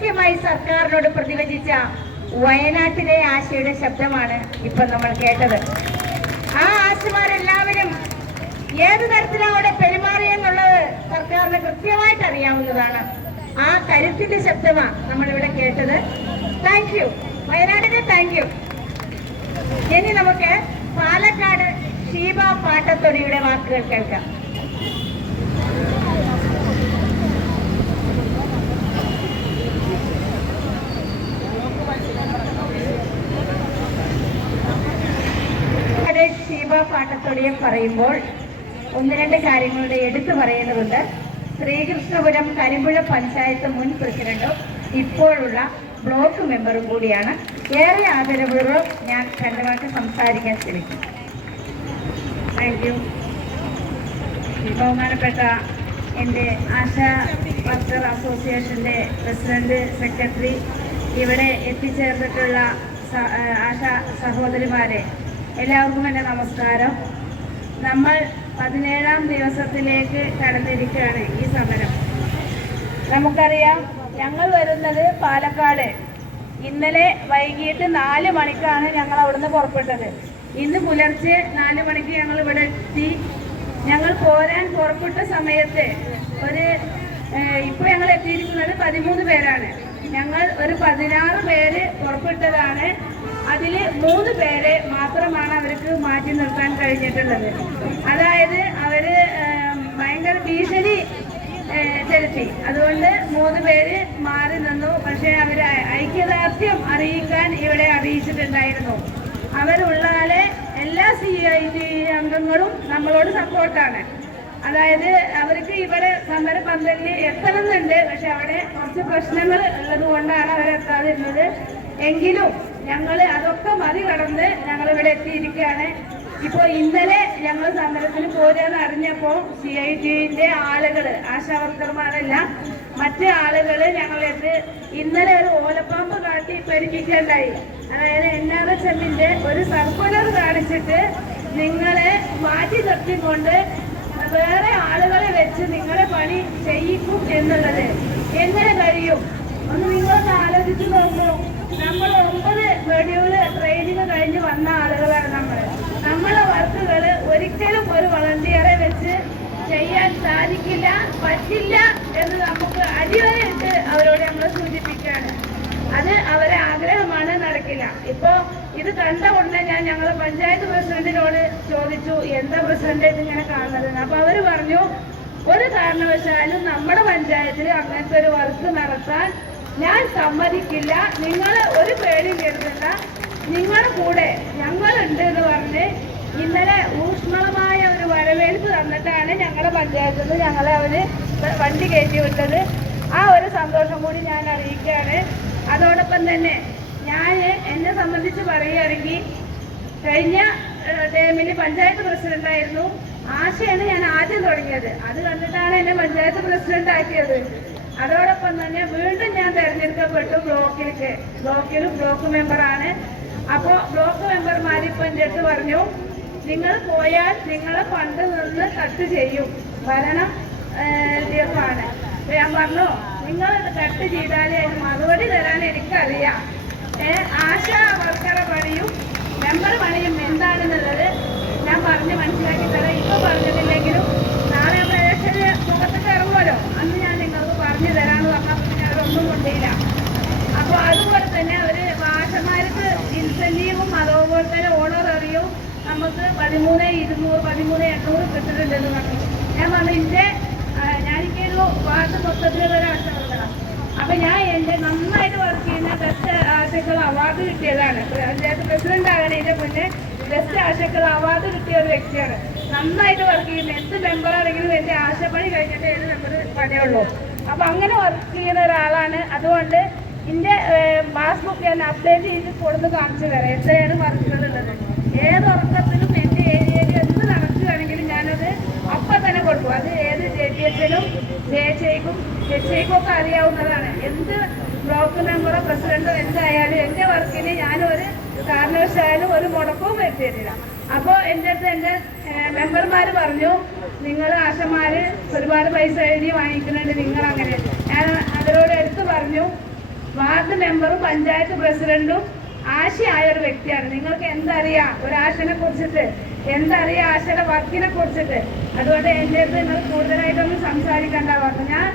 കൃത്യമായി സർക്കാരിനോട് പ്രതിവചിച്ച വയനാട്ടിലെ ആശയുടെ ശബ്ദമാണ് ഇപ്പൊ നമ്മൾ കേട്ടത്. ആ ആശമാരെല്ലാവരും ഏത് തരത്തിലാണ് അവിടെ പെരുമാറിയെന്നുള്ളത് സർക്കാരിന് കൃത്യമായിട്ട് അറിയാവുന്നതാണ്. ആ കരുത്തിന്റെ ശബ്ദമാണ് നമ്മൾ ഇവിടെ കേട്ടത്. താങ്ക് യു വയനാടിന് താങ്ക് യു ഇനി നമുക്ക് പാലക്കാട് ഷീബ പാട്ടത്തൊടിയുടെ വാക്കുകൾ കേൾക്കാം പാലക്കാട് പാട്ടത്തൊടിയെ പറയുമ്പോൾ ഒന്ന് രണ്ട് കാര്യങ്ങളുടെ എടുത്തു പറയുന്നതുണ്ട്. ശ്രീകൃഷ്ണപുരം കരിമ്പുഴ പഞ്ചായത്ത് മുൻ പ്രസിഡന്റും ഇപ്പോഴുള്ള ബ്ലോക്ക് മെമ്പറും കൂടിയാണ്. ഏറെ ആദരപൂർവം ഞാൻ രണ്ട് വാക്ക് സംസാരിക്കാൻ ശ്രമിക്കും. താങ്ക് യു ബഹുമാനപ്പെട്ട എന്റെ ആശാ വർക്കർ അസോസിയേഷന്റെ പ്രസിഡന്റ് സെക്രട്ടറി ഇവിടെ എത്തിച്ചേർന്നിട്ടുള്ള ആശാ സഹോദരിമാരെ എല്ലാവർക്കും എന്റെ നമസ്കാരം. നമ്മൾ പതിനേഴാം ദിവസത്തിലേക്ക് കടന്നിരിക്കുകയാണ് ഈ സമരം. നമുക്കറിയാം ഞങ്ങൾ വരുന്നത് പാലക്കാട്. ഇന്നലെ വൈകിട്ട് നാല് മണിക്കാണ് ഞങ്ങൾ അവിടുന്ന് പുറപ്പെട്ടത്. ഇന്ന് പുലർച്ചെ നാല് മണിക്ക് ഞങ്ങൾ ഇവിടെ എത്തി. ഞങ്ങൾ പോരാൻ പുറപ്പെട്ട സമയത്ത് ഒരു ഇപ്പോൾ ഞങ്ങൾ എത്തിയിരിക്കുന്നത് പതിമൂന്ന് പേരാണ്. ഞങ്ങൾ ഒരു പതിനാറ് പേര് പുറപ്പെട്ടതാണ്. അതിൽ മൂന്ന് പേരെ മാത്രമാണ് അവർക്ക് മാറ്റി നിർത്താൻ കഴിഞ്ഞിട്ടുള്ളത്. അതായത് ഏഹ്, ഭയങ്കര ഭീഷണി ചെലുത്തി. അതുകൊണ്ട് മൂന്ന് പേര് മാറി നിന്നു. പക്ഷേ അവർ ഐക്യദാർഢ്യം അറിയിക്കാൻ ഇവിടെ അറിയിച്ചിട്ടുണ്ടായിരുന്നു. അവരുള്ളാലെ എല്ലാ സി ഐ ടി അംഗങ്ങളും നമ്മളോട് സപ്പോർട്ടാണ്. അതായത് അവർക്ക് ഇവിടെ സമര പന്തലിൽ എത്തണമെന്നുണ്ട്. പക്ഷെ അവിടെ കുറച്ച് പ്രശ്നങ്ങൾ ഉള്ളത് കൊണ്ടാണ് അവരെത്താതിരുന്നത്. എങ്കിലും ഞങ്ങൾ അതൊക്കെ മറികടന്ന് ഞങ്ങൾ ഇവിടെ എത്തിയിരിക്കുകയാണ്. ഇപ്പോൾ ഇന്നലെ ഞങ്ങൾ സമരത്തിന് പോരാന്ന് അറിഞ്ഞപ്പോൾ സി ഐ ടിന്റെ ആളുകൾ ആശാവർക്കർമാരല്ല മറ്റ് ആളുകൾ ഞങ്ങളെടുത്ത് ഇന്നലെ ഒരു ഓലപ്പാമ്പ് കാട്ടി പേടിപ്പിക്കുകയുണ്ടായി അതായത് എൻ ആർ എസ് എമ്മിന്റെ ഒരു സർക്കുലർ കാണിച്ചിട്ട് നിങ്ങളെ മാറ്റി നിർത്തിക്കൊണ്ട് വേറെ ആളുകളെ വെച്ച് നിങ്ങളെ പണി ചെയ്യിക്കും എന്നുള്ളത്. എങ്ങനെ കഴിയും? ഒന്ന് നിങ്ങളൊന്ന് ആലോചിച്ച് നോക്കൂ. നമ്മൾ ഒമ്പത് ഷെഡ്യൂൾ ട്രെയിനിങ് കഴിഞ്ഞ് വന്ന ആളുകളാണ് നമ്മൾ നമ്മളെ വർക്കുകൾ ഒരിക്കലും ഒരു വളണ്ടിയറെ വെച്ച് ചെയ്യാൻ സാധിക്കില്ല പറ്റില്ല എന്ന് നമുക്ക് അടിവരയിട്ട് അവരോട് നമ്മൾ സൂചിപ്പിക്കുകയാണ് അത് അവരെ ആഗ്രഹമാണ് നടക്കില്ല. ഇപ്പോ ഇത് കണ്ട ഉടനെ ഞാൻ ഞങ്ങൾ പഞ്ചായത്ത് പ്രസിഡന്റിനോട് ചോദിച്ചു എന്താ പ്രസിഡന്റ് ഇതിങ്ങനെ കാണുന്നത് അപ്പൊ അവർ പറഞ്ഞു ഒരു കാരണവശാലും നമ്മുടെ പഞ്ചായത്തിൽ അങ്ങനത്തെ ഒരു വർക്ക് നടത്താൻ ഞാൻ സമ്മതിക്കില്ല. നിങ്ങൾ ഒരു പേടി കരുതണ്ട നിങ്ങളുടെ കൂടെ ഞങ്ങളുണ്ട് എന്ന് പറഞ്ഞ് ഇന്നലെ ഊഷ്മളമായ ഒരു വരവേൽപ്പ് തന്നിട്ടാണ് ഞങ്ങളുടെ പഞ്ചായത്തിൽ നിന്ന് ഞങ്ങളെ അവർ വണ്ടി കയറ്റി വിട്ടത്. ആ ഒരു സന്തോഷം കൂടി ഞാൻ അറിയിക്കുകയാണ്. അതോടൊപ്പം തന്നെ ഞാൻ എന്നെ സംബന്ധിച്ച് പറയുകയാണെങ്കിൽ കഴിഞ്ഞ ടൈമിൽ പഞ്ചായത്ത് പ്രസിഡന്റായിരുന്നു ആശയാണ് ഞാൻ ആദ്യം തുടങ്ങിയത്. അത് കണ്ടിട്ടാണ് എന്നെ പഞ്ചായത്ത് പ്രസിഡന്റ് ആക്കിയത്. അതോടൊപ്പം തന്നെ വീണ്ടും തെരഞ്ഞെടുക്കപ്പെട്ടു ബ്ലോക്കിലേക്ക്. ബ്ലോക്കിലും ബ്ലോക്ക് മെമ്പറാണ് അപ്പോൾ ബ്ലോക്ക് മെമ്പർമാർ ഇപ്പൊ എന്റെ അടുത്ത് പറഞ്ഞു നിങ്ങൾ പോയാൽ നിങ്ങളെ ഫണ്ട് നിന്ന് കട്ട് ചെയ്യും. ഭരണം ദിവസമാണ് ഞാൻ പറഞ്ഞു നിങ്ങൾ കട്ട് ചെയ്താലേ അതിന് മറുപടി തരാൻ എനിക്കറിയാം. ആശാ വർക്കറെ പണിയും മെമ്പർ പണിയും എന്താണെന്നുള്ളത് ഞാൻ പറഞ്ഞ് മനസ്സിലാക്കി തരാം ഇപ്പൊ പറഞ്ഞതില്ലെങ്കിലും നാളെ നമ്മൾ ഇലക്ഷന് മുഖത്തൊക്കെ ഇറങ്ങുമല്ലോ അന്ന് ഞാൻ നിങ്ങൾക്ക് പറഞ്ഞു തരാന്ന് പറഞ്ഞപ്പോൾ ഞാൻ ഒന്നും കൊണ്ടില്ല അപ്പൊ അതുപോലെ തന്നെ അവർ ഭാഷമാർക്ക് ഇൻസെന്റീവും അതുപോലെ ഓണർ അറിയോ. നമുക്ക് പതിമൂന്ന് ഇരുന്നൂറ് പതിമൂന്ന് എണ്ണൂറ് കിട്ടിയിട്ടുണ്ടെന്ന് പറഞ്ഞു. ഞാൻ പറഞ്ഞു എന്റെ ഞാനിക്കൊരു വാർഡ് മൊത്തത്തിലുള്ള ആശ അപ്പൊ ഞാൻ എന്റെ നന്നായിട്ട് വർക്ക് ചെയ്യുന്ന ബെസ്റ്റ് ആശക്കൾ അവാർഡ് കിട്ടിയതാണ്. പഞ്ചായത്ത് പ്രസിഡന്റ് ആകണതിന്റെ മുന്നേ ബെസ്റ്റ് ആശക്കൾ അവാർഡ് കിട്ടിയ ഒരു വ്യക്തിയാണ്. നന്നായിട്ട് വർക്ക് ചെയ്യുന്ന എന്ത് മെമ്പറാണെങ്കിലും എന്റെ ആശപ്പണി കഴിഞ്ഞിട്ട് ഏത് മെമ്പർ പണിയുള്ളൂ. അപ്പൊ അങ്ങനെ വർക്ക് ചെയ്യുന്ന ഒരാളാണ്. അതുകൊണ്ട് എന്റെ പാസ്ബുക്ക് ഞാൻ അപ്ഡേറ്റ് ചെയ്ത് കൊടുത്ത് കാണിച്ചു തരാം. എത്രയാണ് വർക്കുകൾ ഉള്ളത് ഏത് ഉറക്കത്തിലും എന്റെ ഏരിയയിൽ എന്ത് നടക്കുകയാണെങ്കിലും ഞാനത് അപ്പൊ തന്നെ കൊടുക്കും. അത് ഏത് ജെ ടി എസിനും ജെ എച്ച് ഐക്കും എച്ച് ഐക്കും ഒക്കെ അറിയാവുന്നതാണ്. എന്ത് ബ്ലോക്ക് മെമ്പറോ പ്രസിഡന്റോ എന്തായാലും എന്റെ വർക്കിന് ഞാനൊരു കാരണവശാലും ഒരു മുടക്കവും വരുത്തിയിട്ടില്ല. അപ്പോൾ എന്റെ അടുത്ത് എന്റെ മെമ്പർമാർ പറഞ്ഞു നിങ്ങൾ ആശമാര് ഒരുപാട് പൈസ എഴുതി വാങ്ങിക്കുന്നുണ്ട് നിങ്ങൾ അങ്ങനെ ഞാൻ അവരോട് എടുത്തു പറഞ്ഞു വാർഡ് മെമ്പറും പഞ്ചായത്ത് പ്രസിഡന്റും ആശയായ ഒരു വ്യക്തിയാണ്. നിങ്ങൾക്ക് എന്തറിയാം? ഒരു ആശനെ കുറിച്ചിട്ട് എന്തറിയാം ആശയുടെ വർക്കിനെ കുറിച്ചിട്ട്? അതുകൊണ്ട് എന്റെ അടുത്ത് നിങ്ങൾ കൂടുതലായിട്ടൊന്നും സംസാരിക്കേണ്ട പറഞ്ഞു ഞാൻ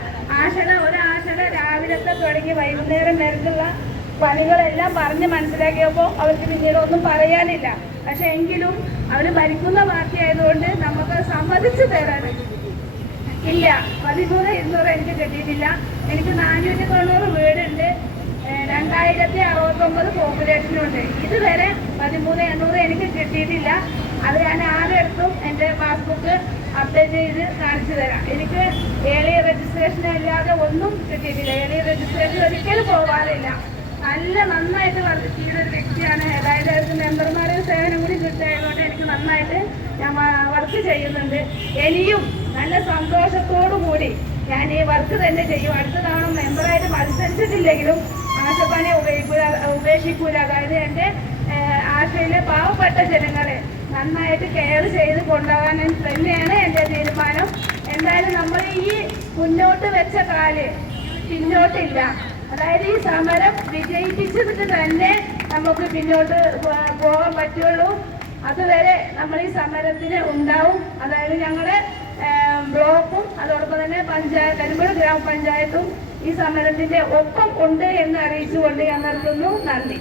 ആശയുടെ ഒരു ആശയുടെ രാവിലത്തെ തുടങ്ങി വൈകുന്നേരം വരെയുള്ള പണികളെല്ലാം പറഞ്ഞ് മനസ്സിലാക്കിയപ്പോൾ അവർക്ക് പിന്നീട് ഒന്നും പറയാനില്ല. പക്ഷെ എങ്കിലും അവർ മരിക്കുന്ന പാർട്ടി ആയതുകൊണ്ട് നമുക്ക് സമ്മതിച്ചു തരാൻ ഇല്ല. പതിമൂന്ന് ഇരുന്നൂറ് എനിക്ക് കിട്ടിയിട്ടില്ല. എനിക്ക് നാനൂറ്റി തൊണ്ണൂറ് വീടുണ്ട്. രണ്ടായിരത്തി അറുപത്തൊമ്പത് പോപ്പുലേഷനുണ്ട്. ഇതുവരെ പതിമൂന്ന് എണ്ണൂറ് എനിക്ക് കിട്ടിയിട്ടില്ല. അത് ഞാൻ ആരെടുത്തും എന്റെ പാസ്ബുക്ക് അപ്ഡേറ്റ് ചെയ്ത് കാണിച്ചു തരാം. എനിക്ക് ഏളി രജിസ്ട്രേഷൻ അല്ലാതെ ഒന്നും കിട്ടിയിട്ടില്ല. ഏളി രജിസ്ട്രേഷൻ ഒരിക്കലും പോകാറില്ല നല്ല നന്നായിട്ട് വർക്ക് ചെയ്യുന്ന ഒരു വ്യക്തിയാണ്. അതായത് അവർക്ക് മെമ്പർമാരുടെ സേവനം കൂടി കിട്ടിയതുകൊണ്ട് എനിക്ക് നന്നായിട്ട് ഞാൻ വർക്ക് ചെയ്യുന്നുണ്ട്. ഇനിയും നല്ല സന്തോഷത്തോടു വർക്ക് തന്നെ ചെയ്യും. അടുത്ത തവണ മെമ്പറായിട്ട് മത്സരിച്ചിട്ടില്ലെങ്കിലും ആശപ്പാനെ ഉപയോഗിക്കൂല ഉപേക്ഷിക്കൂല. അതായത് എന്റെ ആശയിലെ പാവപ്പെട്ട ജനങ്ങളെ നന്നായിട്ട് കെയർ ചെയ്ത് കൊണ്ടുപോകാൻ തന്നെയാണ് എന്റെ തീരുമാനം. എന്തായാലും നമ്മൾ ഈ മുന്നോട്ട് വെച്ച കാൽ പിന്നോട്ടില്ല. അതായത് ഈ സമരം വിജയിപ്പിച്ചിട്ട് തന്നെ നമുക്ക് പിന്നോട്ട് പോകാൻ പറ്റുള്ളൂ. അതുവരെ നമ്മൾ ഈ സമരത്തിന് ഉണ്ടാവും. അതായത് ഞങ്ങളുടെ ബ്ലോക്കും അതോടൊപ്പം തന്നെ പഞ്ചായത്ത് കരിമ്പുഴ ഗ്രാമപഞ്ചായത്തും ഈ സമരത്തിന്റെ ഒപ്പം ഉണ്ട് എന്ന് അറിയിച്ചുകൊണ്ട് ഞാൻ നിർത്തുന്നു. നന്ദി.